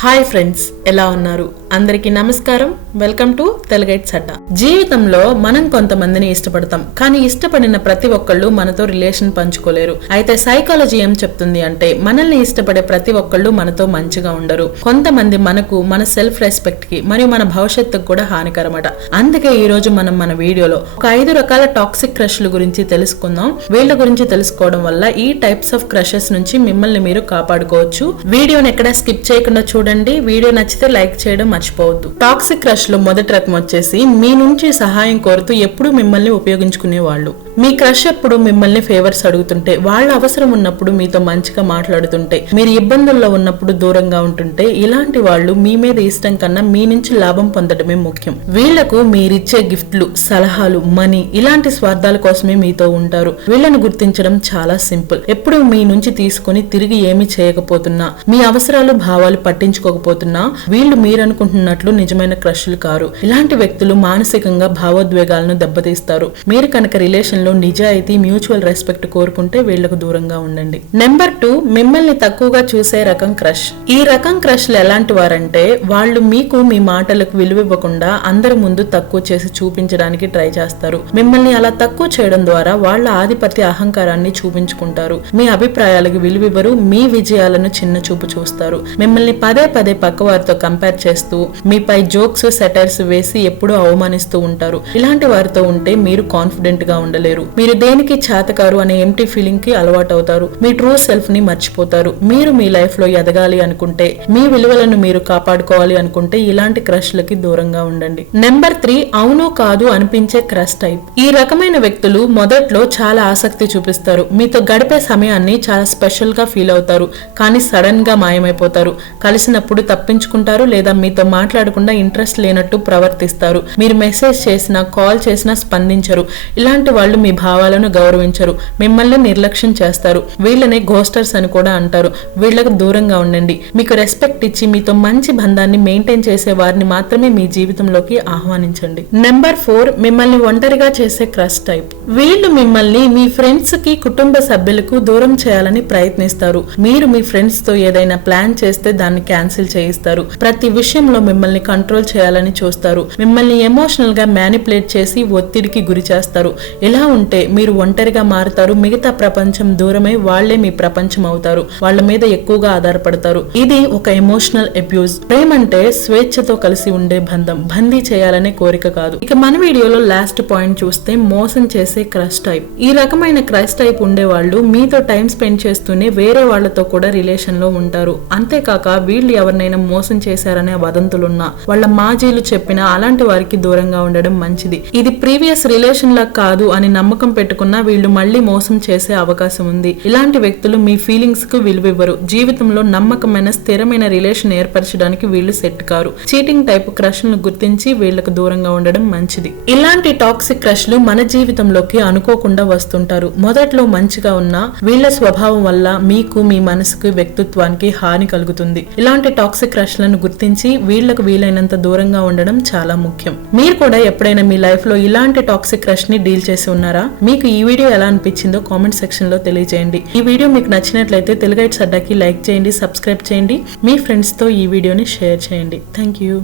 Hi friends ఎలా ఉన్నారు? అందరికీ నమస్కారం. వెల్కమ్ టు తెలుగైట్ సడ్డా జీవితంలో మనం కొంతమందిని ఇష్టపడతాం కానీ ఇష్టపడిన ప్రతి ఒక్కళ్ళు మనతో రిలేషన్ పంచుకోలేరు. అయితే సైకాలజీ ఏం చెప్తుంది అంటే మనల్ని ఇష్టపడే ప్రతి ఒక్కళ్ళు మనతో మంచిగా ఉండరు. కొంతమంది మనకు మన సెల్ఫ్ రెస్పెక్ట్కి మరియు మన భవిష్యత్తుకు కూడా హానికరమట. అందుకే ఈ రోజు మనం మన వీడియోలో ఒక ఐదు రకాల టాక్సిక్ క్రష్ల గురించి తెలుసుకుందాం. వీళ్ళ గురించి తెలుసుకోవడం వల్ల ఈ టైప్స్ ఆఫ్ క్రషెస్ నుంచి మిమ్మల్ని మీరు కాపాడుకోవచ్చు. వీడియోని ఎక్కడ స్కిప్ చేయకుండా చూడండి. వీడియో నచ్చితే లైక్ చేయడం మర్చిపోవద్దు. టాక్సిక్ క్రష్లో మొదటి రకం వచ్చేసి మీ నుంచి సహాయం కోరుతూ ఎప్పుడూ మిమ్మల్ని ఉపయోగించుకునే వాళ్ళు మీ క్రష్ ఎప్పుడు మిమ్మల్ని ఫేవర్స్ అడుగుతుంటే వాళ్ళ అవసరం ఉన్నప్పుడు మీతో మంచిగా మాట్లాడుతుంటే మీరు ఇబ్బందుల్లో ఉన్నప్పుడు దూరంగా ఉంటుంటే ఇలాంటి వాళ్ళు మీ మీద ఇష్టం కన్నా మీ నుంచి లాభం పొందడమే ముఖ్యం. వీళ్ళకు మీరిచ్చే గిఫ్ట్లు సలహాలు మనీ ఇలాంటి స్వార్థాల కోసమే మీతో ఉంటారు. వీళ్ళని గుర్తించడం చాలా సింపుల్. ఎప్పుడు మీ నుంచి తీసుకుని తిరిగి ఏమి చేయకపోతున్నా మీ అవసరాలు భావాలు ఊహించుకోకపోతున్నా వీళ్ళు మీరనుకుంటున్నట్లు నిజమైన క్రష్లు కారు. ఇలాంటి వ్యక్తులు మానసికంగా భావోద్వేగాలను దెబ్బతీస్తారు. మీరు కనుక రిలేషన్లో నిజాయితీ మ్యూచువల్ రెస్పెక్ట్ కోరుకుంటే వీళ్ళకు దూరంగా ఉండండి. నెంబర్ టూ మిమ్మల్ని తక్కువగా చూసే రకం క్రష్. ఈ రకం క్రష్లు ఎలాంటి వారంటే వాళ్ళు మీకు మీ మాటలకు విలువ ఇవ్వకుండా అందరి ముందు తక్కువ చేసి చూపించడానికి ట్రై చేస్తారు. మిమ్మల్ని అలా తక్కువ చేయడం ద్వారా వాళ్ళ ఆధిపత్య అహంకారాన్ని చూపించుకుంటారు. మీ అభిప్రాయాలకు విలువివ్వరు మీ విజయాలను చిన్న చూపు చూస్తారు. మిమ్మల్ని పదే పదే పక్క వారితో కంపేర్ చేస్తూ మీపై జోక్స్ సెటర్స్ వేసి ఎప్పుడూ అవమానిస్తూ ఉంటారు. ఇలాంటి వారితో ఉంటే మీరు కాన్ఫిడెంట్గా ఉండలేరు. మీరు దేనికి చేతకారు అనే ఎంటీ ఫీలింగ్కి అలవాటు అవుతారు మీ ట్రూ సెల్ఫ్ని మర్చిపోతారు. మీరు మీ లైఫ్లో ఎదగాలి అనుకుంటే మీ విలువలను మీరు కాపాడుకోవాలి అనుకుంటే ఇలాంటి క్రష్ లకి దూరంగా ఉండండి. నెంబర్ త్రీ అవును కాదు అనిపించే క్రష్ టైప్ ఈ రకమైన వ్యక్తులు మొదట్లో చాలా ఆసక్తి చూపిస్తారు. మీతో గడిపే సమయాన్ని చాలా స్పెషల్గా ఫీల్ అవుతారు. కానీ సడన్గా మాయమైపోతారు. కలిసిన చేసినప్పుడు తప్పించుకుంటారు లేదా మీతో మాట్లాడకుండా ఇంట్రెస్ట్ లేనట్టు ప్రవర్తిస్తారు. మీరు మెసేజ్ చేసినా కాల్ చేసినా స్పందించరు. ఇలాంటి వాళ్ళు మీ భావాలను గౌరవించరు. మిమ్మల్ని నిర్లక్ష్యం చేస్తారు. వీళ్ళని గోస్టర్స్ అని కూడా అంటారు. వీళ్ళకు దూరంగా ఉండండి. మీకు రెస్పెక్ట్ ఇచ్చి మీతో మంచి బంధాన్ని మెయింటైన్ చేసే వారిని మాత్రమే మీ జీవితంలోకి ఆహ్వానించండి. నెంబర్ ఫోర్ మిమ్మల్ని ఒంటరిగా చేసే క్రష్ టైప్ వీళ్ళు మిమ్మల్ని మీ ఫ్రెండ్స్కి కుటుంబ సభ్యులకు దూరం చేయాలని ప్రయత్నిస్తారు. మీరు మీ ఫ్రెండ్స్తో ఏదైనా ప్లాన్ చేస్తే దాన్ని క్యాన్సిల్ చేయిస్తారు. ప్రతి విషయంలో మిమ్మల్ని కంట్రోల్ చేయాలని చూస్తారు. మిమ్మల్ని ఎమోషనల్గా మ్యానిపులేట్ చేసి ఒత్తిడికి గురి చేస్తారు. ఇలా ఉంటే మీరు ఒంటరిగా మారుతారు. మిగతా ప్రపంచం దూరమై వాళ్ళే మీ ప్రపంచం అవుతారు. వాళ్ళ మీద ఎక్కువగా ఆధారపడతారు. ఇది ఒక ఎమోషనల్ అబ్యూజ్ ప్రేమ అంటే స్వేచ్ఛతో కలిసి ఉండే బంధం. బందీ చేయాలనే కోరిక కాదు. ఇక మన వీడియోలో లాస్ట్ పాయింట్ చూస్తే మోసం చేసే క్రష్ టైప్ ఈ రకమైన క్రష్ టైప్ ఉండే వాళ్ళు మీతో టైం స్పెండ్ చేస్తూనే వేరే వాళ్ళతో కూడా రిలేషన్లో ఉంటారు. అంతేకాక వీళ్ళు ఎవరినైనా మోసం చేశారనే వదంతులున్నా వాళ్ళ మాజీలు చెప్పినా అలాంటి వారికి దూరంగా ఉండడం మంచిది. ఇది ప్రీవియస్ రిలేషన్ లా కాదు అని నమ్మకం పెట్టుకున్నా వీళ్ళు మళ్ళీ మోసం చేసే అవకాశం ఉంది. ఇలాంటి వ్యక్తులు మీ ఫీలింగ్స్కు విలువివ్వరు జీవితంలో నమ్మకమైన స్థిరమైన రిలేషన్ ఏర్పరచడానికి వీళ్ళు సెట్ కారు. చీటింగ్ టైప్ క్రష్లను గుర్తించి వీళ్ళకు దూరంగా ఉండడం మంచిది. ఇలాంటి టాక్సిక్ క్రష్లు మన జీవితంలోకి అనుకోకుండా వస్తుంటారు. మొదట్లో మంచిగా ఉన్న వీళ్ళ స్వభావం వల్ల మీకు మీ మనసుకు వ్యక్తిత్వానికి హాని కలుగుతుంది. ఇలాంటి టాక్సిక్ క్రష్లను గుర్తించి వీళ్ళకు వీలైనంత దూరంగా ఉండడం చాలా ముఖ్యం. మీరు కూడా ఎప్పుడైనా మీ లైఫ్లో ఇలాంటి టాక్సిక్ క్రష్ని డీల్ చేసి ఉన్నారా? మీకు ఈ వీడియో ఎలా అనిపించిందో కామెంట్ సెక్షన్లో తెలియజేయండి. ఈ వీడియో మీకు నచ్చినట్లయితే తెలుగైట్స్ అడ్డాకి లైక్ చేయండి సబ్స్క్రైబ్ చేయండి. మీ ఫ్రెండ్స్తో ఈ వీడియోని షేర్ చేయండి. Thank you.